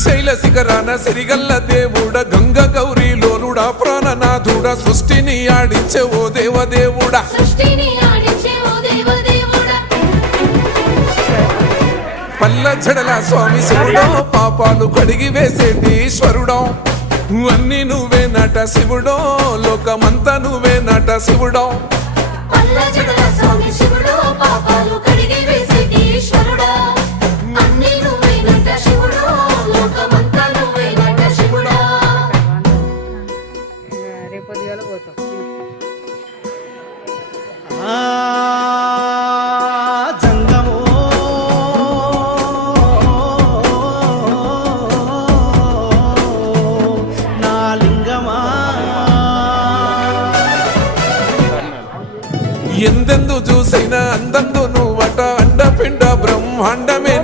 శ్రీశైల శిఖరాన సిరిగల్ల దేవుడ గంగ గౌరీ లోలుడా ప్రాణనాథుడ సృష్టిని ఆడించే ఓ దేవదేవుడా పల్ల జడల స్వామి శివుడో పాపాలు కడిగి వేసేటి ఈశ్వరుడో అన్ని నువ్వే నట శివుడో లోకమంతా నువ్వే నట శివుడో ఎందెందు చూసైనా అందందు నువ్వట అండపిండ బ్రహ్మాండమే